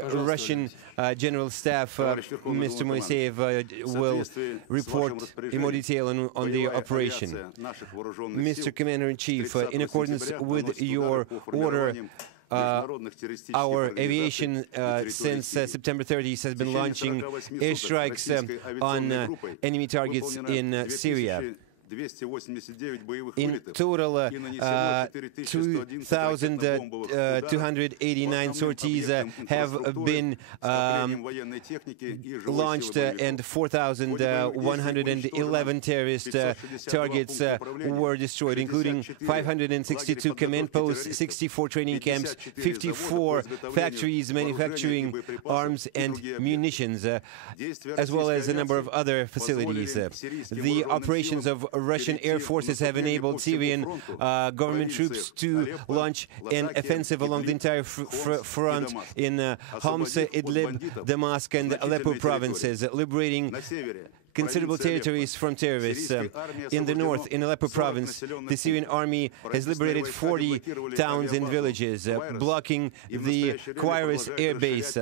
Russian General Staff, Mr. Moiseev, will report in more detail on the operation. Mr. Commander-in-Chief, in accordance with your order, our aviation since September 30th has been launching airstrikes on enemy targets in Syria. In total, 2,289 sorties have been launched, and 4,111 terrorist targets were destroyed, including 562 command posts, 64 training camps, 54 factories manufacturing arms and munitions, as well as a number of other facilities. The operations of Russian air forces have enabled Syrian government troops to launch an offensive along the entire front in Homs, Idlib, Damascus, and Aleppo provinces, liberating considerable territories from terrorists. In the north, in Aleppo province, the Syrian army has liberated 40 towns and villages, blocking the Quirus air base.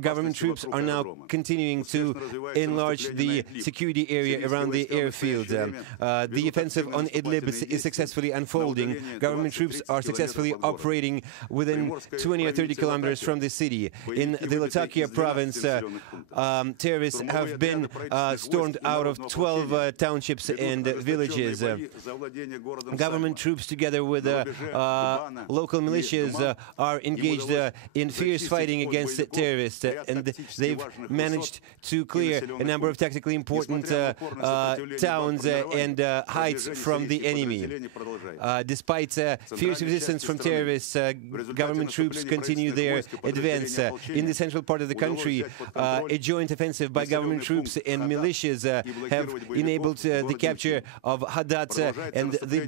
Government troops are now continuing to enlarge the security area around the airfield. The offensive on Idlib is successfully unfolding. Government troops are successfully operating within 20 or 30 kilometers from the city. In the Latakia province, terrorists have been stormed out of 12 townships and villages. Government troops, together with local militias, are engaged in fierce fighting against terrorists, and they've managed to clear a number of tactically important towns and heights from the enemy. Despite fierce resistance from terrorists, government troops continue their advance. In the central part of the country, a joint offensive by government troops and militias have enabled the capture of Hadat and the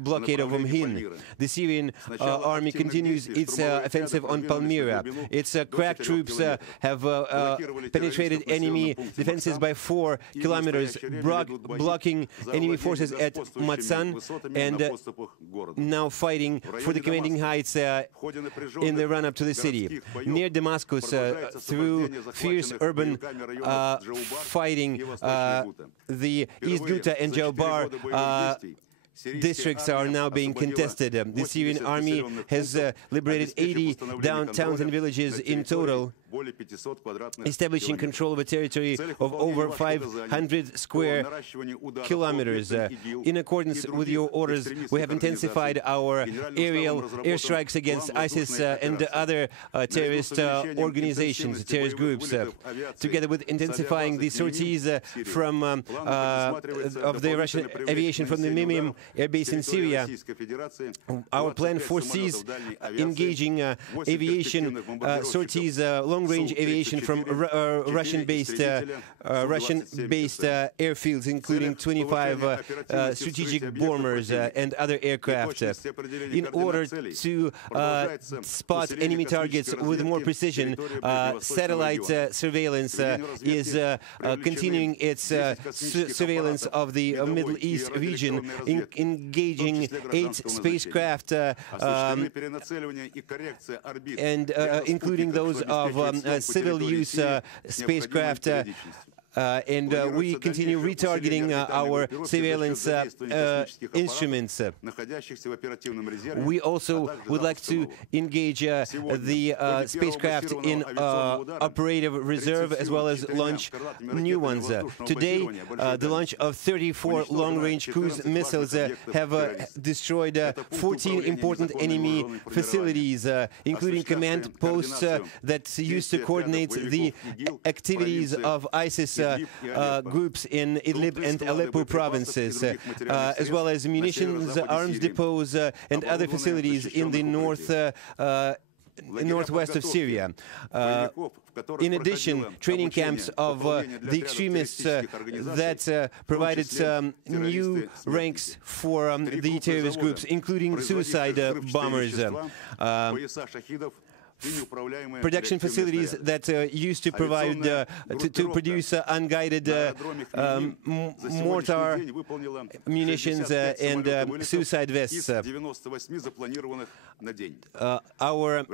blockade of Umhin. The Syrian army continues its offensive on Palmyra. Its crack troops have penetrated enemy defenses by 4 kilometers, blocking enemy forces at Matsan, and now fighting for the commanding heights in the run-up to the city. Near Damascus, through fierce urban fighting, the East Ghouta and Jaubar districts are now being contested. The Syrian army has liberated 80 towns and villages in total, establishing control of a territory of over 500 square kilometers. In accordance with your orders, we have intensified our aerial airstrikes against ISIS and other terrorist organizations, terrorist groups. Together with intensifying the sorties from of the Russian aviation from the Mimim air base in Syria, our plan foresees engaging aviation sorties, long-range aviation from Russian-based airfields, including 25 strategic bombers and other aircraft, in order to spot enemy targets with more precision. Satellite surveillance is continuing its surveillance of the Middle East region, engaging 8 spacecraft and including those of civil use spacecraft, and we continue retargeting our surveillance instruments. We also would like to engage the spacecraft in operative reserve, as well as launch new ones. Today, the launch of 34 long-range cruise missiles have destroyed 14 important enemy facilities, including command posts that used to coordinate the activities of ISIS groups in Idlib and Aleppo provinces, as well as munitions, arms depots, and other facilities in the northwest of Syria. In addition, training camps of the extremists that provided new ranks for the terrorist groups, including suicide bombers. production facilities that used to provide to produce unguided mortar munitions and suicide vests. Our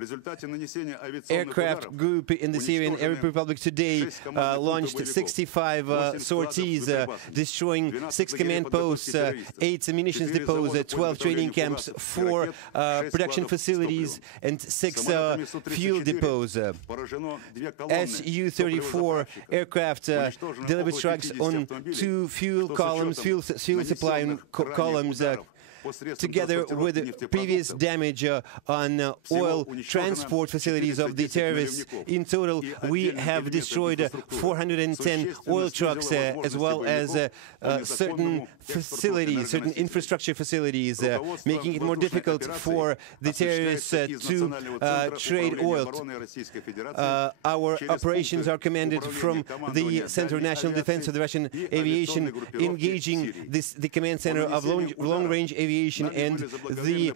aircraft group in the Syrian Arab Republic today launched 65 sorties, destroying 6 command posts, 8 munitions depots, 12 training camps, 4 production facilities, and 6 fuel depots. Su-34 aircraft delivered strikes on 2 fuel columns, fuel supply columns, together with previous damage on oil transport facilities of the terrorists. In total, we have destroyed 410 oil trucks, as well as certain facilities, certain infrastructure facilities, making it more difficult for the terrorists to trade oil. Our operations are commanded from the Center of National Defense of the Russian Aviation, engaging the command center of long-range aviation and the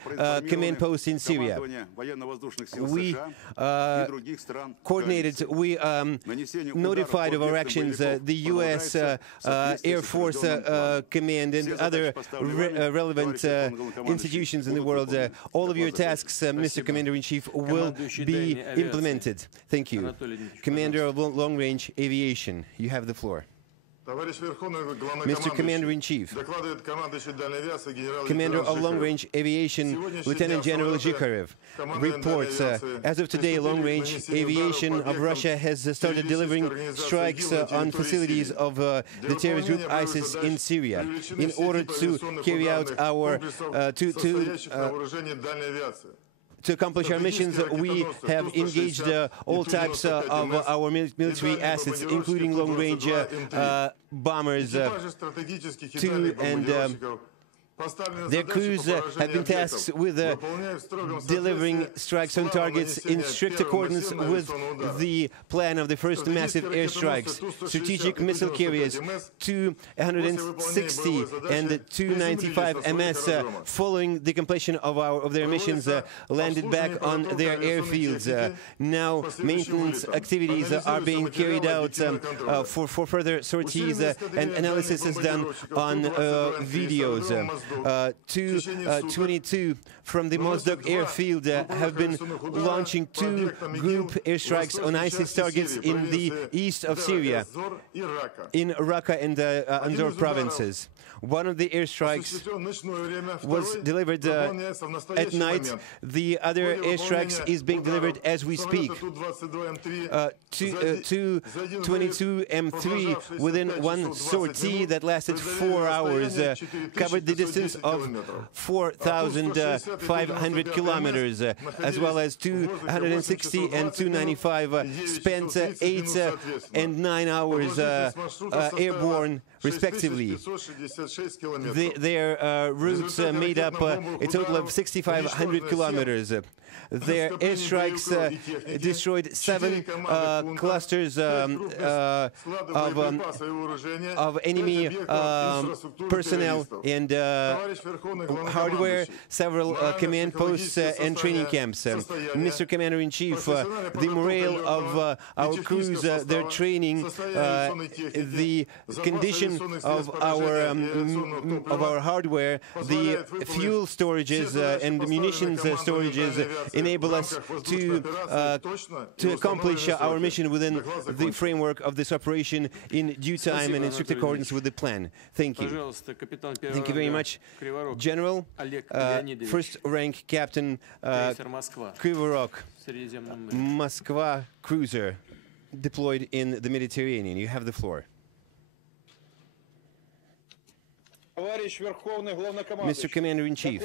command post in Syria. We coordinated, we notified of our actions the U.S. Air Force Command and other relevant institutions in the world. All of your tasks, Mr. Commander-in-Chief, will be implemented. Thank you. Commander of Long-Range Aviation, you have the floor. Mr. Commander-in-Chief, Commander of Long-Range Aviation, Lieutenant General Zhikharev, reports, as of today, long-range aviation of Russia has started delivering strikes on facilities of the terrorist group ISIS in Syria in order to carry out our, to accomplish our missions. We have engaged all types of our military assets, including long-range bombers, and their crews have been tasked with delivering strikes on targets in strict accordance with the plan of the first massive airstrikes. Strategic missile carriers, 260 and 295 MS, following the completion of their missions, landed back on their airfields. Now maintenance activities are being carried out for further sorties, and analysis is done on videos. 222 from the Mozdok airfield have been launching 2 group airstrikes on ISIS targets in the east of Syria, in Raqqa and Anzor provinces. One of the airstrikes was delivered at night. The other airstrikes is being delivered as we speak. 222 M3 within one sortie that lasted 4 hours covered the distance of 4,500 kilometers, as well as 260 and 295 spent 8 and 9 hours airborne, respectively. Their routes made up a total of 6,500 kilometers. Their airstrikes destroyed 7 clusters of enemy personnel and hardware, several command posts and training camps. Mr. Commander-in-Chief, the morale of our crews, their training, the condition of our hardware, the fuel storages and munitions storages enable us to accomplish our mission within the framework of this operation in due time and in strict accordance with the plan. Thank you. Thank you very much, General. First rank Captain Krivorok, Moskva cruiser deployed in the Mediterranean. You have the floor. Mr. Commander-in-Chief,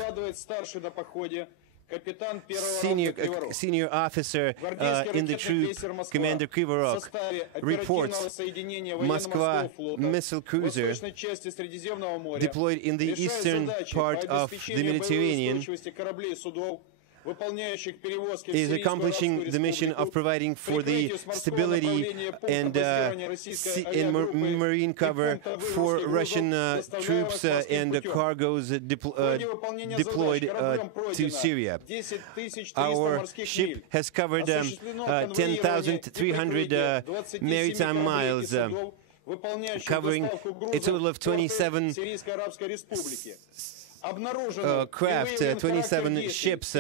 senior officer in the troops, Commander Krivorok, reports Moskva missile cruiser deployed in the eastern part of the Mediterranean is accomplishing the mission of providing for the stability and marine cover for Russian troops and cargoes deployed to Syria. Our ship has covered 10,300 maritime miles, covering a total of 27 craft, 27 ships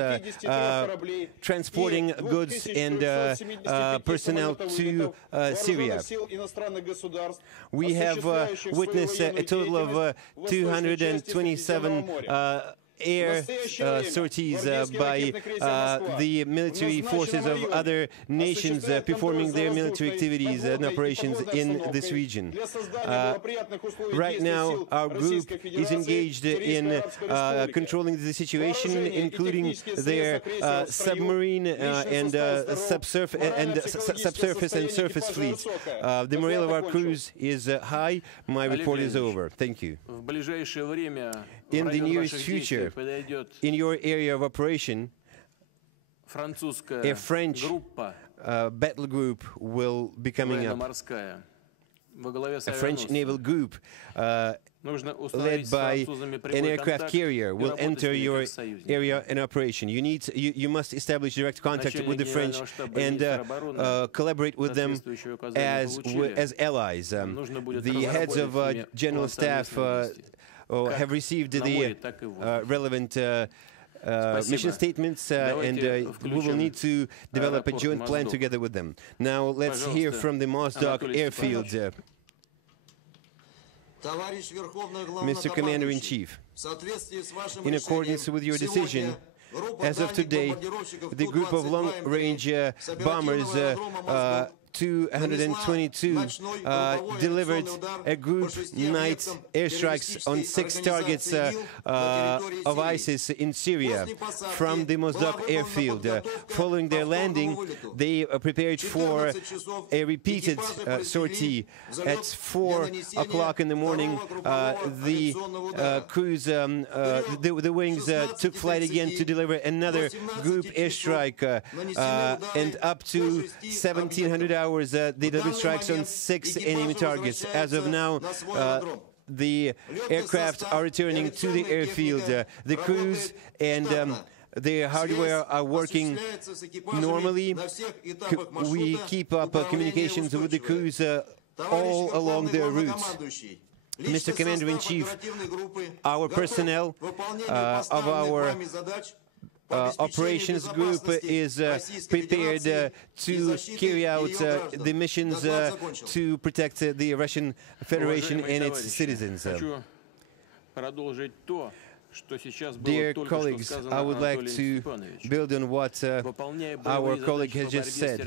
transporting goods and personnel to Syria. We have witnessed a total of 227 air sorties by the military forces of other nations performing their military activities and operations in this region. Right now, our group is engaged in controlling the situation, including their submarine and subsurface and surface fleets. The morale of our crews is high. My report is over. Thank you. In the nearest future, in your area of operation, a French battle group will be coming up. A French naval group led by an aircraft carrier will enter your area in operation. You must establish direct contact with the French and collaborate with them as allies. The heads of general staff have received the relevant mission statements, and we will need to develop a joint plan together with them. Now let's hear from the Mozdok airfield. Mr. Commander-in-Chief, in accordance with your decision, as of today, the group of long-range bombers 222 delivered a group night airstrikes on 6 targets of ISIS in Syria from the Mozdok airfield. Following their landing, they prepared for a repeated sortie. At 4 o'clock in the morning, the crews, the wings took flight again to deliver another group airstrike, and up to 1700 hours they delivered strikes on 6 enemy targets. As of now, the aircraft are returning to the airfield. The crews and the hardware are working normally. We keep up communications with the crews all along their routes. Mr. Commander-in-Chief, our personnel of our operations group is prepared to carry out the missions to protect the Russian Federation and its citizens. Dear colleagues, I would like to build on what our colleague has just said.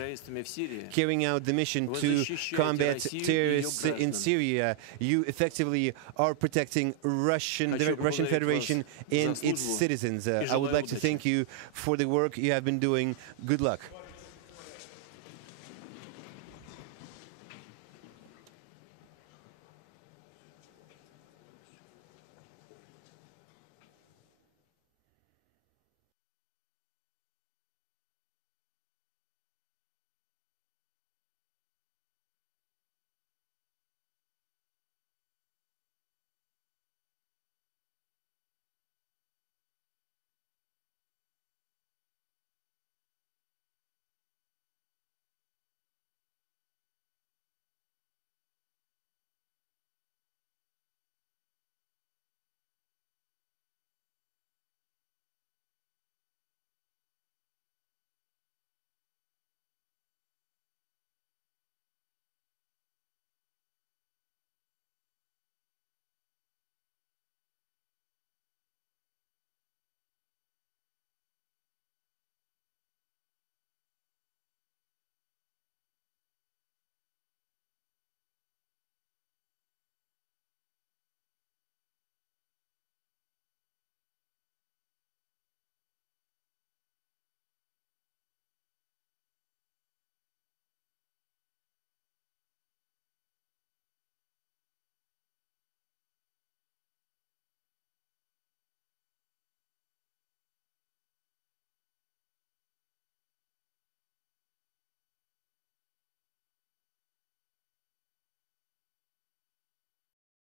Carrying out the mission to combat terrorists in Syria, you effectively are protecting the Russian Federation and its citizens. I would like to thank you for the work you have been doing. Good luck.